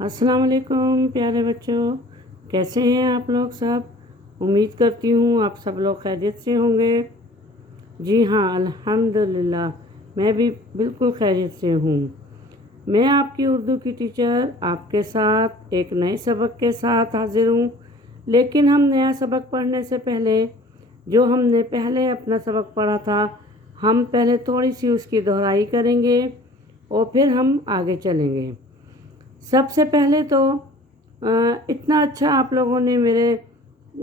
अस्सलाम वालेकुम प्यारे बच्चों, कैसे हैं आप लोग सब। उम्मीद करती हूँ आप सब लोग खैरियत से होंगे। जी हाँ, अल्हम्दुलिल्लाह मैं भी बिल्कुल खैरियत से हूँ। मैं आपकी उर्दू की टीचर आपके साथ एक नए सबक के साथ हाजिर हूँ। लेकिन हम नया सबक पढ़ने से पहले जो हमने पहले अपना सबक पढ़ा था, हम पहले थोड़ी सी उसकी दोहराई करेंगे और फिर हम आगे चलेंगे। सबसे पहले तो इतना अच्छा आप लोगों ने मेरे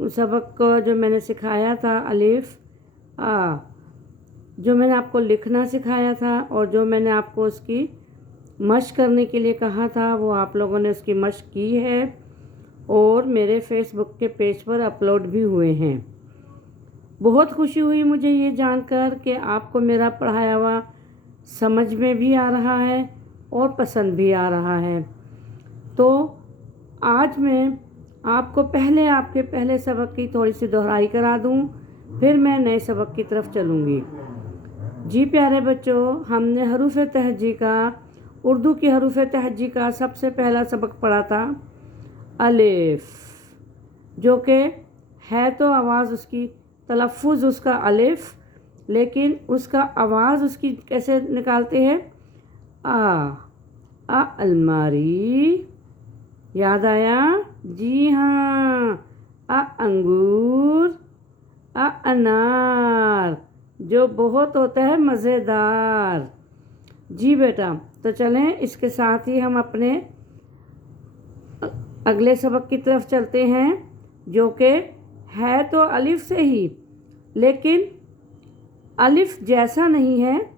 सबक को जो मैंने सिखाया था अलिफ आ, जो मैंने आपको लिखना सिखाया था और जो मैंने आपको उसकी मश्क करने के लिए कहा था, वो आप लोगों ने उसकी मश्क की है और मेरे फेसबुक के पेज पर अपलोड भी हुए हैं। बहुत खुशी हुई मुझे ये जानकर कि आपको मेरा पढ़ाया हुआ समझ में भी आ रहा है और पसंद भी आ रहा है। तो आज मैं आपको आपके पहले सबक की थोड़ी सी दोहराई करा दूं, फिर मैं नए सबक की तरफ चलूँगी। जी प्यारे बच्चों, हमने हरूफ तहजी का, उर्दू की हरूफ तहजी का सबसे पहला सबक पढ़ा था अलिफ, जो कि है तो आवाज़ उसकी तलफ़ुज़ उसका अलिफ, लेकिन उसका आवाज़ उसकी कैसे निकालते हैं, आ अलमारी। याद आया? जी हाँ। अंगूर, अनार, जो बहुत होता है मज़ेदार। जी बेटा, तो चलें इसके साथ ही हम अपने अगले सबक की तरफ चलते हैं, जो कि है तो अलिफ से ही, लेकिन अलिफ जैसा नहीं है,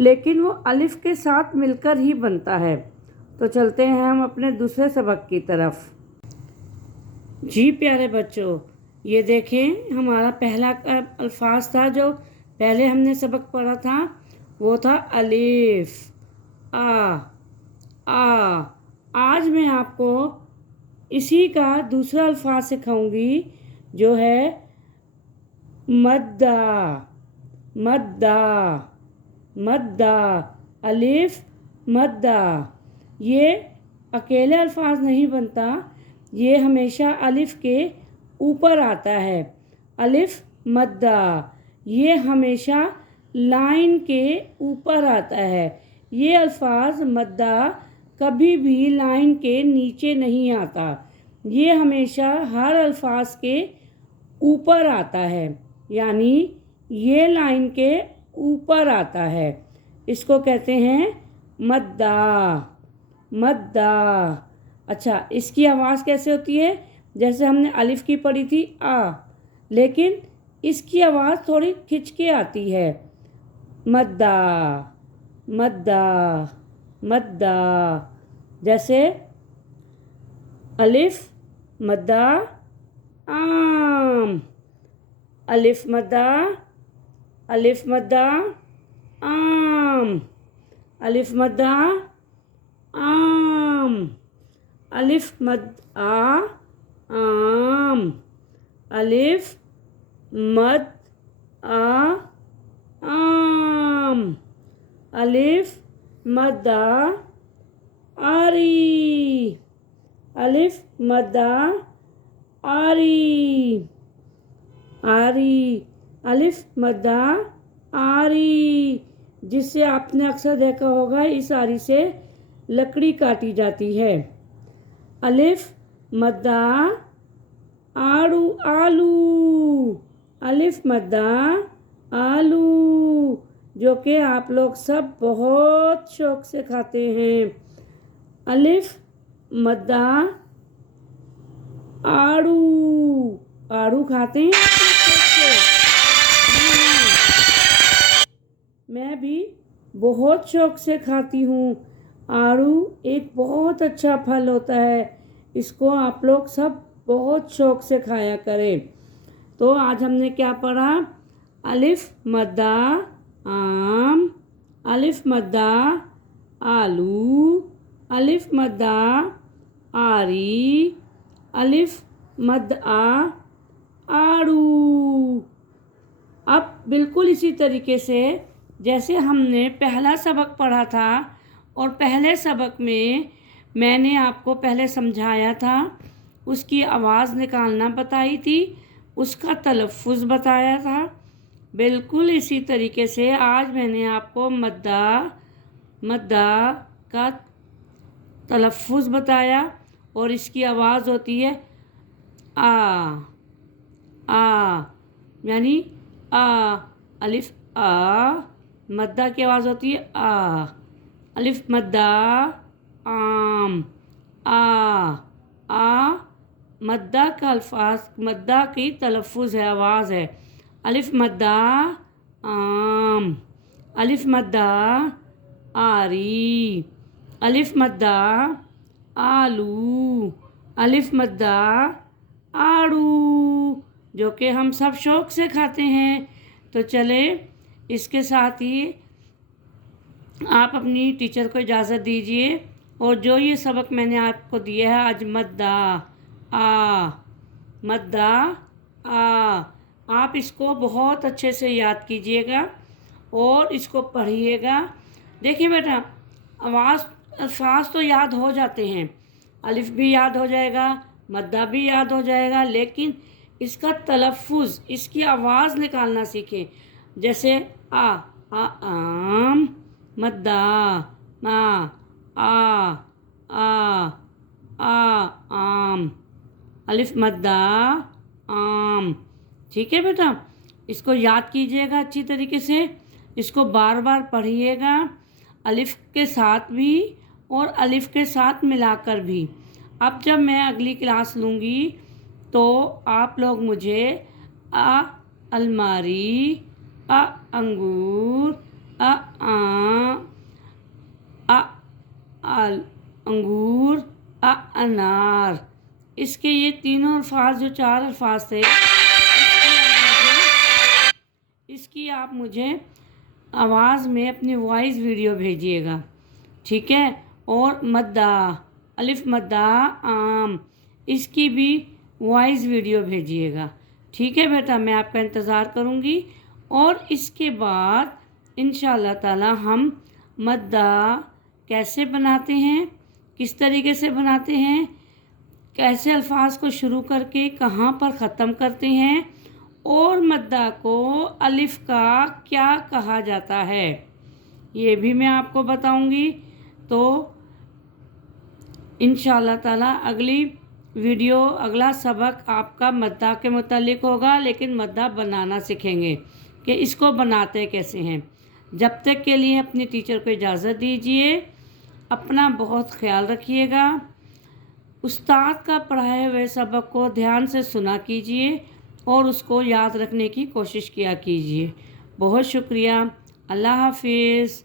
लेकिन वो अलिफ के साथ मिलकर ही बनता है। तो चलते हैं हम अपने दूसरे सबक की तरफ। जी प्यारे बच्चों, ये देखें हमारा पहला अल्फाज था जो पहले हमने सबक पढ़ा था, वो था अलिफ आ। आज मैं आपको इसी का दूसरा अल्फाज सिखाऊंगी, जो है मद्दा। मद्दा अलिफ मद्दा। ये अकेले अल्फाज नहीं बनता, ये हमेशा अलिफ के ऊपर आता है। अलिफ मद्दा ये हमेशा लाइन के ऊपर आता है। ये अल्फाज मद्दा कभी भी लाइन के नीचे नहीं आता, ये हमेशा हर अल्फाज के ऊपर आता है, यानी ये लाइन के ऊपर आता है। इसको कहते हैं मद्दा। अच्छा, इसकी आवाज़ कैसे होती है? जैसे हमने अलिफ की पढ़ी थी आ, लेकिन इसकी आवाज़ थोड़ी खिंच के आती है। मद्दा। जैसे अलिफ मद्दा आम, अलिफ मद्दा आम, अलिफ मद्दा आम, अलिफ मद आम, अलिफ मद आम, अलिफ मद्दा आरी, अलिफ मद्दा आरी, अलिफ मद्दा आरी, जिससे आपने अक्सर देखा होगा इस आरी से लकड़ी काटी जाती है। अलिफ मद्दा आलू, अलिफ मद्दा आलू, जो कि आप लोग सब बहुत शौक से खाते हैं। अलिफ मद्दा आड़ू खाते हैं मैं भी बहुत शौक से खाती हूँ। आड़ू एक बहुत अच्छा फल होता है, इसको आप लोग सब बहुत शौक से खाया करें। तो आज हमने क्या पढ़ा? अलिफ मद्दा आम, अलिफ मद्दा आलू, अलिफ मद्दा आरी, अलिफ मद्दा आड़ू। अब बिल्कुल इसी तरीके से जैसे हमने पहला सबक पढ़ा था और पहले सबक में میں نے آپ کو پہلے سمجھایا تھا، اس کی آواز نکالنا بتائی تھی، اس کا تلفظ بتایا تھا۔ بالکل اسی طریقے سے آج میں نے آپ کو مدہ کا تلفظ بتایا، اور اس کی آواز ہوتی ہے آ، یعنی الف آ، مدہ کی آواز ہوتی ہے الف مدہ آم، مدہ کا الفاظ، مدہ کی تلفظ ہے، آواز ہے الف مدہ آم، الف مدہ آری، الف مدہ آلو، الف مدہ آڑو، جو کہ ہم سب شوق سے کھاتے ہیں۔ تو چلے اس کے ساتھ ہی آپ اپنی ٹیچر کو اجازت دیجیے، اور جو یہ سبق میں نے آپ کو دیا ہے آج مدہ آپ اس کو بہت اچھے سے یاد کیجیے گا اور اس کو پڑھیے گا۔ دیکھیے بیٹا، الفاظ تو یاد ہو جاتے ہیں، الف بھی یاد ہو جائے گا، مدہ بھی یاد ہو جائے گا، لیکن اس کا تلفظ، اس کی آواز نکالنا سیکھیں۔ جیسے آم، مدہ آم، الف مدہ آم، ٹھیک ہے بیٹا؟ اس کو یاد کیجیے گا اچھی طریقے سے، اس کو بار بار پڑھیے گا، الف کے ساتھ بھی اور الف کے ساتھ ملا کر بھی۔ اب جب میں اگلی کلاس لوں گی تو آپ لوگ مجھے الماری، انگور، انگور، انار، اس کے یہ تینوں الفاظ، جو 4 الفاظ تھے، اس کی آپ مجھے آواز میں اپنی وائس ویڈیو بھیجیے گا، ٹھیک ہے؟ اور مدہ، الف مدہ آم، اس کی بھی وائس ویڈیو بھیجیے گا، ٹھیک ہے بیٹا؟ میں آپ کا انتظار کروں گی، اور اس کے بعد انشاءاللہ تعالی ہم مدہ کیسے بناتے ہیں، کس طریقے سے بناتے ہیں، کیسے الفاظ کو شروع کر کے کہاں پر ختم کرتے ہیں، اور مدہ کو الف کا کیا کہا جاتا ہے، یہ بھی میں آپ کو بتاؤں گی۔ تو انشاءاللہ تعالی اگلی ویڈیو، اگلا سبق آپ کا مدہ کے متعلق ہوگا، لیکن مدہ بنانا سیکھیں گے کہ اس کو بناتے کیسے ہیں۔ جب تک کے لیے اپنی ٹیچر کو اجازت دیجیے، اپنا بہت خیال رکھیے گا، استاد کا پڑھائے ہوئے سبق کو دھیان سے سنا کیجیے اور اس کو یاد رکھنے کی کوشش کیا کیجیے۔ بہت شکریہ، اللہ حافظ۔